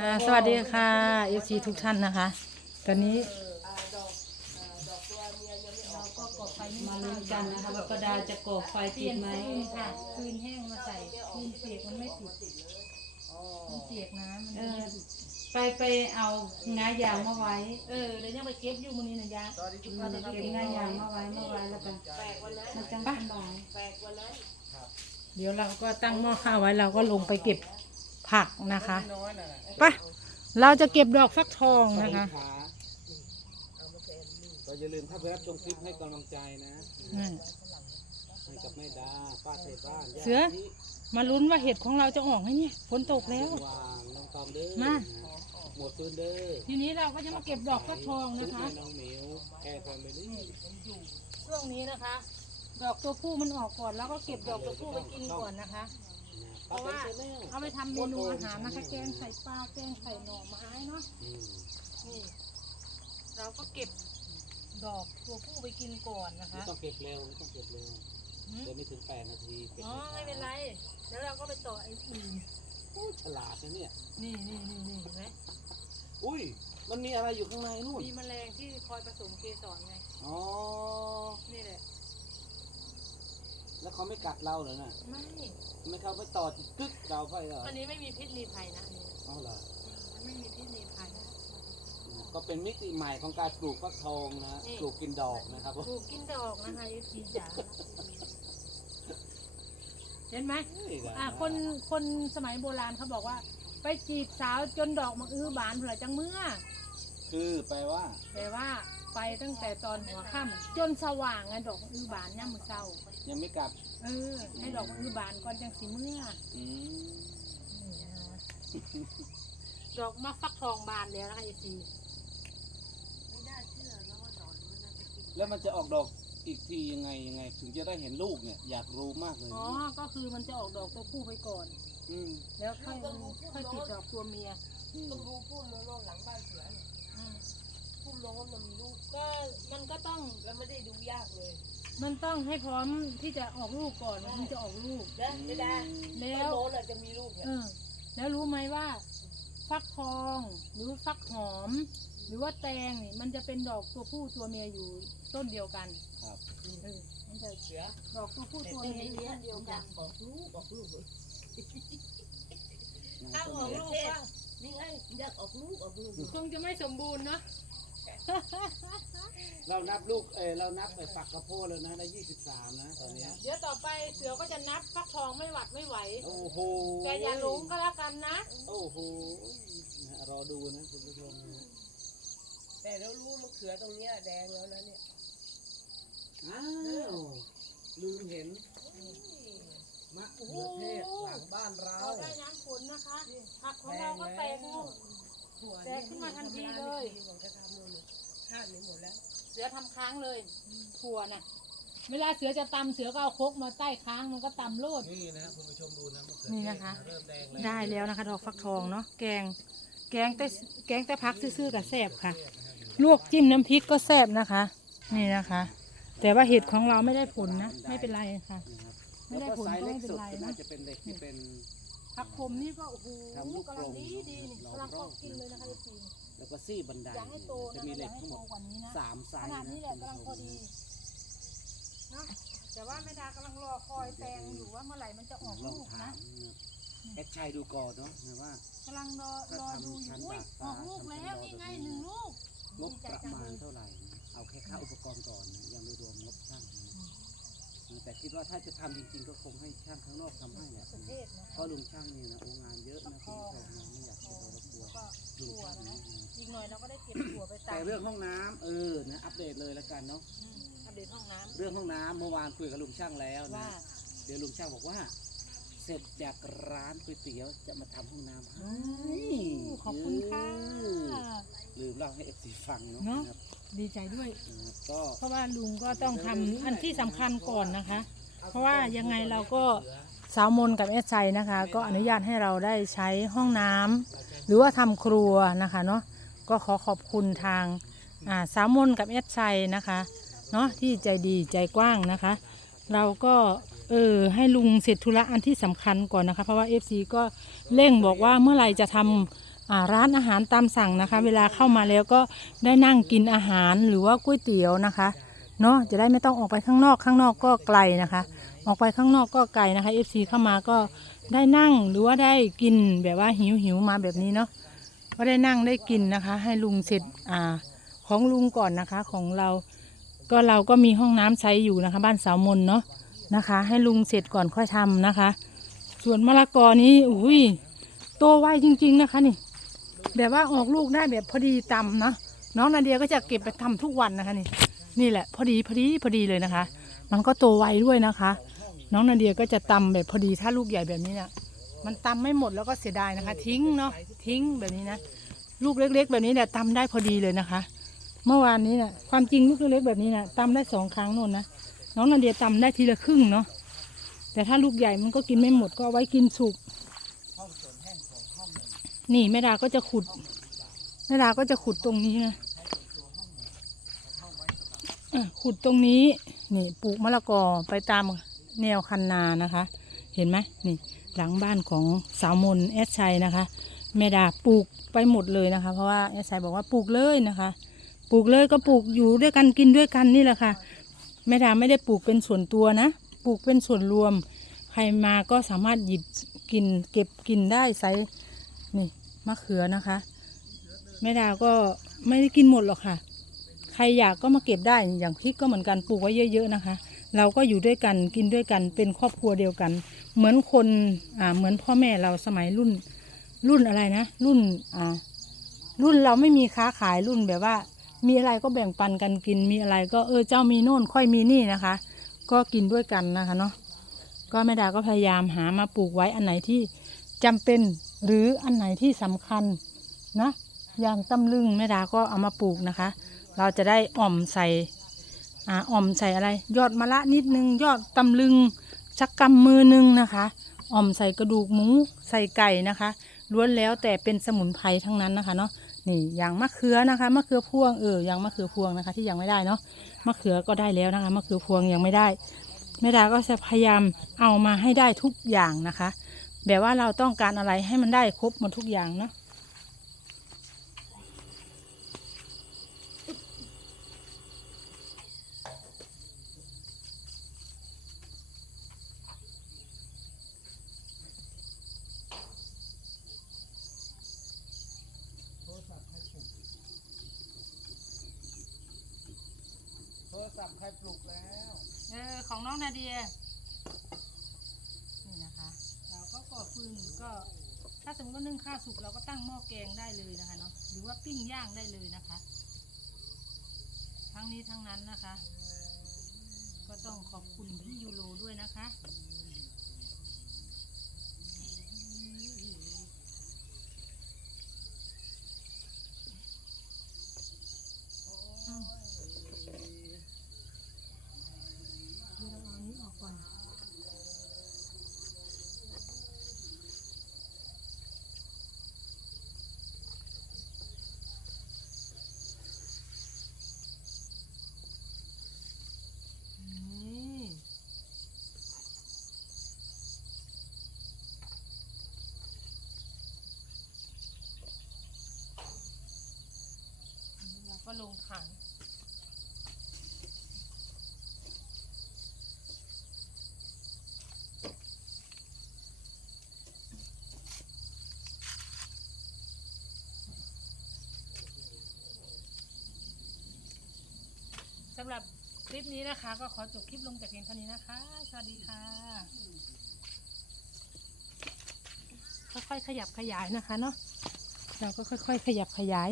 อ่าสวัสดีค่ะเอฟซีทุกท่านนะคะ ตอนนี้เราก็ก่อไฟมาลุ้นกันนะคะว่าประดาจะก่อไฟติดไหมค่ะฟืนแห้งมาใส่ฟืนเปียกมันไม่ติดมันเปียกน้ำมันเอไม่อไปไปเอางายางมาไว้ เออเดี๋ยวยังไปเก็บอยู่มือนี้นะยะเราจะเก็บงายางมาไว้มาไว้แล้วกันมันจังสบายเดี๋ยวเราก็ตั้งหม้อข้าวไว้เราก็ลงไปเก็บ ผักนะคะไปะเราจะเก็บดอกฟักทองนะคะขาก็อย่าลืมถ้าไปรับชมคลิปให้กำลังใจนะอืมให้กับแม่ดาป้าเทบ้านย่าเสือที่มาลุ้นว่าเห็ดของเราจะออกไหมเนี่ยฝนตกแล้ว วางน้องตอมเด้อมา หมดฟื้นเด้อทีนี้เราก็จะมาเก็บดอกฟักทองทุนะกคะ แม่น้องหมิวแอร์แฟมิลี่ช่วงนี้นะคะ ดอกตัวผู้มันออกก่อนแล้วก็เก็บดอกตัวผู้ไปกินก่อนนะคะ เพราะว่าเอาไปทำเมนูอาหารนะคะแกงใส่ปลาแกงใส่หน่อไม้เนาะอืมนี่เราก็เก็บดอกตัวผู้ไปกินก่อนนะคะไม่ต้องเก็บเร็วไม่ต้องเก็บเร็วหืมเดี๋ยวไม่ถึงแปดนาทีเก็บอ๋อไม่เป็นไรเดี๋ยวเราก็ไปต่อไอ้อื่นโอ้ฉลาดนะเนี่ย นี่นี่นี่นี่เห็นไหมอุ้ย มันมีอะไรอยู่ข้างในนู่น มีแมลงที่คอยผสมเกสรไง อ๋อ นี่แหละ แล้วเขาไม่กัดเราเหรอน่ะไม่ไม่เขาไม่ต่อจิกกึกเราไปเหรออันนี้ไม่มีพิษมีภัยนะอันนี้เอาเหรอมันไม่มีพิษมีภัยก็เป็นมิติใหม่ของการปลูกฟักทองนะนี่ปลูกกินดอกนะครับปลูกกินดอกนะคะยจีจ๋าเห็นไหมอะคนคนสมัยโบราณเขาบอกว่า ไปจีบสาวจนดอกมักอื้อบานเผื่อจังเมื่อ คือแปลว่าแต่ว่า ไปตั้งแต่ตอนหัวค่ำจนสว่างไงดอกมักอื้อบานย่ำมือเศร้า ยังไม่กลับ เออ ให้ดอกมักอื้อบานก่อนจังสีเมื่อ อืมนี่นะคะดอกมะฟักทองบานแล้วนะคะไอซีแล้วมันจะออกดอกอีกทียังไงยังไง ถึงจะได้เห็นลูกเนี่ย อยากรู้มากเลยอ๋อ ก็คือมันจะออกดอกตัวผู้ไปก่อนอืมแล้วค่อยค่อยติดดอกตัวเมีย อืมรู้พูดโลงหลังบ้านเสือเนี่ยอืมพูดโลงว่ามันมีลูกก็มันก็ต้องแล้วไม่ได้ดูยากเลยมันต้องให้พร้อมที่จะออกลูกก่อนมันถึงจะออกลูก นะไม่ได้แล้ต้นวโน้นอาจจะมีลูกเนี่ยเออ แล้วรู้ไหมว่า ฟักทองหรือฟักหอม หรือว่าแตงนี่มันจะเป็นดอกตัวผู้ตัวเมียอยู่ต้นเดียวกันครับ เออมันจะเสือดอกตัวผู้แต่ตัวต้นเมียอยู่นี้ต้นเดียวอกัยานกออกลูกออกลูกเลยถ้าออกลูกก็นี่ไงอยากออกลูกออกลูกคงจะไม่สมบูรณ์เนาะ เรานับลูก เออเรานับไปฝักข้าวโพดแล้วนะได้ยี่สิบสามนะตอนเนี้ยเดี๋ยวต่อไปเสือก็จะนับฟักทองไม่หวัดไม่ไหว โอ้โหแกอย่าหลงก็แล้วกันนะ โอ้โหนะรอดูนะคุณผู้ชมนะแต่เรารู้มะเขือตรงเนี้ยแดงแล้วนะเนี่ยอ้าวลืมเห็นมะเขือเทศหลังบ้านเรา เราได้น้ำฝนนะคะผักของเราก็แตกงอก หัวแตกขึ้นมาทันทีเลยผมจะทำเลยคาดนี้หมดแล้วเสือทำค้างเลยถั่วน่ะ เวลาเสือจะตำเสือก็เอาครกมาใต้ค้างมันก็ตำโลด นี่นะคุณผู้ชมดูนะมะเขือนี่เทศนะคะ เริ่มแดงแล้วได้แล้วนะคะดอกฟักทองเนาะแกง แกงแต่แกงแต่พักซื่อๆกับแซบค่ะ ลวกจิ้มน้ำพริกก็แซบนะคะ นี่นะคะ แต่ว่าเห็ดของเราไม่ได้ผลนะ ไม่เป็นไรค่ะนะครับไม่ได้ผลแล้วก็ไซส์เล็กสุดก็ไม่เป็นไรนะ น่าจะเป็นเด็กที่เป็น ผักผมนี่ก็โอ้โหทำลูกกำลังกลมดีดีนี่เรากำลังรก็อบกินเลยนะคะไอซีแล้วก็ซี่บันไดอยากให้โตจะนะมีคะอเหล็ยากกให้ทั้งหมโตดกว่านี้นะสามไซขส์นาดนี้แหละคุกำลัณงผู้ชมพอดีเนาะแต่ว่าแม่ดากำลังรอคอยแตงอยู่ว่าเมื่อไหร่มันจะออกลองลูกถานะมนะแอดชัยดูก่อนเนาะนะว่ากำลังรอรอดูอยู่อุ้ยออกลูกแล้วนี่ไงหนึ่งลูกงบดีใจประจังมาเลณยเท่าไหร่นะเอาแค่ค่าอุปกรณ์ก่อนนะยังไม่รวมงบช่างนะ แต่คิดว่าถ้าจะทำจริงๆ ก็คงให้ช่างข้างนอกทำให้แหละประเทนะศนะเพราะลุงช่างนี่นะโอ้งานเยอะนะคุณผู้ชมนะไม่อยากจะไปรบกวนก็ลุงถั่วช่างนะนะอีกหน่อยเราก็ได้เก็บถั่วไปแต่ตำเรื่องห้องน้ำเออนะอัปเดตเลยแล้วกันเนาะอืมอัปเดตห้องน้เรื่องห้องน้ำเมื่อวานคุยกับลุงช่างแล้วำนะว่าเดี๋ยวลุงช่างบอกว่า เสร็จจากร้านก๋วยเตี๋ยวจะมาทำห้องน้ำให้ขอบคุณค่ะ เออลืมเล่าให้เอฟซีฟังเนาะเนอะนะครับ ดีใจด้วยนะครับก็เพราะว่าลุงก็ต้องทำอันที่สำคัญก่อนนะคะ เพราะว่ายังไงเราก็สาวมนกับเอสไซนะคะ ก็อนุญาตให้เราได้ใช้ห้องน้ำหรือว่าทำครัวนะคะเนาะก็ขอขอบคุณทางอ่าสาวมนกับเอสไซนะคะเนาะที่ใจดีใจกว้างนะคะ เราก็เออให้ลุงเสร็จธุระอันที่สำคัญก่อนนะคะ เพราะว่า FC ก็เร่งบอกว่าเมื่อไหร่จะทำอ่า ร้านอาหารตามสั่งนะคะ เวลาเข้ามาแล้วก็ได้นั่งกินอาหารหรือว่าก๋วยเตี๋ยวนะคะเนาะจะได้ไม่ต้องออกไปข้างนอกข้างนอกก็ไกลนะคะ ออกไปข้างนอกก็ไกลนะคะ FC เข้ามาก็ได้นั่งหรือว่าได้กินแบบว่าหิวหิวมาแบบนี้เนาะก็ได้นั่งได้กินนะคะ ให้ลุงเสร็จอ่าของลุงก่อนนะคะของเราก็เราก็มีห้องน้ำใช้อยู่นะคะ บ้านสาวมนเนาะนะคะ ให้ลุงเสร็จก่อนค่อยทำนะคะ ส่วนมะละกอนี้อุ้ยโตไวจริง ๆนะคะนี่ แบบว่าออกลูกได้แบบพอดีตำเนาะน้องนาเดียก็จะเก็บไปทำทุกวันนะคะนี่นี่แหละ พอดีพอดีพอดีเลยนะคะ มันก็โตไวด้วยนะคะ น้องนาเดียก็จะตำแบบพอดีถ้าลูกใหญ่แบบนี้เนี่ยมันตำไม่หมดแล้วก็เสียดายนะคะ ทิ้งเนาะทิ้งแบบนี้นะลูกเล็ก ๆ แบบนี้เนี่ยตำได้พอดีเลยนะคะ เมื่อวานนี้นะ่ะความจริงลูกเล็กๆแบบนี้นะ่ะตำได้สองครั้งนู่นนะน้องนาเดียตำได้ทีละครึ่งเนาะแต่ถ้าลูกใหญ่มันก็กินไม่หมดก็เอาไว้กินสุก นี่แม่ดาก็จะขุดแม่ดาก็จะขุดตรงนี้นะขุดตรงนี้ นี่ปลูกมะละกอไปตามแนวคันนานะคะ เห็นไหมนี่หลังบ้านของสาวมนแอดชัยนะคะ แม่ดาปลูกไปหมดเลยนะคะ เพราะว่าแอดชัยบอกว่าปลูกเลยนะคะ ปลูกเลยก็ปลูกอยู่ด้วยกันกินด้วยกันนี่แหละค่ะ แม่ดาไม่ได้ปลูกเป็นส่วนตัวนะ ปลูกเป็นส่วนรวม ใครมาก็สามารถหยิบกินเก็บกินได้ใส่นี่ มะเขือนะคะ แม่ดาก็ไม่ได้กินหมดหรอกค่ะ ใครอยากก็มาเก็บได้อย่างพริกก็เหมือนกันปลูกไว้เยอะ ๆนะคะ เราก็อยู่ด้วยกันกินด้วยกันเป็นครอบครัวเดียวกัน เหมือนคนอ่าเหมือนพ่อแม่เราสมัยรุ่นรุ่นอะไรนะ รุ่นอ่ารุ่นเราไม่มีค้าขายรุ่นแบบว่า มีอะไรก็แบ่งปันกันกินมีอะไรก็เออเจ้ามีโน่นค่อยมีนี่นะคะ ก็กินด้วยกันนะคะเนาะก็แม่ดาก็พยายามหามาปลูกไว้อันไหนที่จำเป็น หรืออันไหนที่สำคัญนะอย่างตำลึงแม่ดาก็เอามาปลูกนะคะ เราจะได้อ่อมใส่อ่าอ่อมใส่อะไร ยอดมะละนิดนึง ยอดตำลึงชักกำมือนึงนะคะอ่อมใส่กระดูกหมูใส่ไก่นะคะล้วนแล้วแต่เป็นสมุนไพรทั้งนั้นนะคะเนาะนี่อย่างมะเขือนะคะมะเขือพวงเอออย่างมะเขือพวงนะคะ ที่ยังไม่ได้เนาะมะเขือก็ได้แล้วนะคะมะเขือพวงยังไม่ได้แม่ดาก็จะพยายามเอามาให้ได้ทุกอย่างนะคะ แบบว่าเราต้องการอะไรให้มันได้ครบหมดทุกอย่างเนาะเออ ของน้องนาเดียนี่นะคะ็ฟืนก็ ถ้าสมมติว่านึ่งข้าวสุกเราก็ตั้งหม้อแกงได้เลยนะคะเนาะหรือว่าปิ้งย่างได้เลยนะคะ ทั้งนี้ทั้งนั้นนะคะ ก็ต้องขอบคุณพี่ยูโรด้วยนะคะ เดี๋ยวเราเอาอันนี้ออกก่อน นี่อันนี้เรา ก็ลงถัง สำหรับคลิปนี้นะคะ ก็ขอจบคลิปลงแต่เพียงเท่านี้นะคะ สวัสดีค่ะ ค่อยๆขยับขยายนะคะเนาะ เราก็ค่อยๆขยับขยาย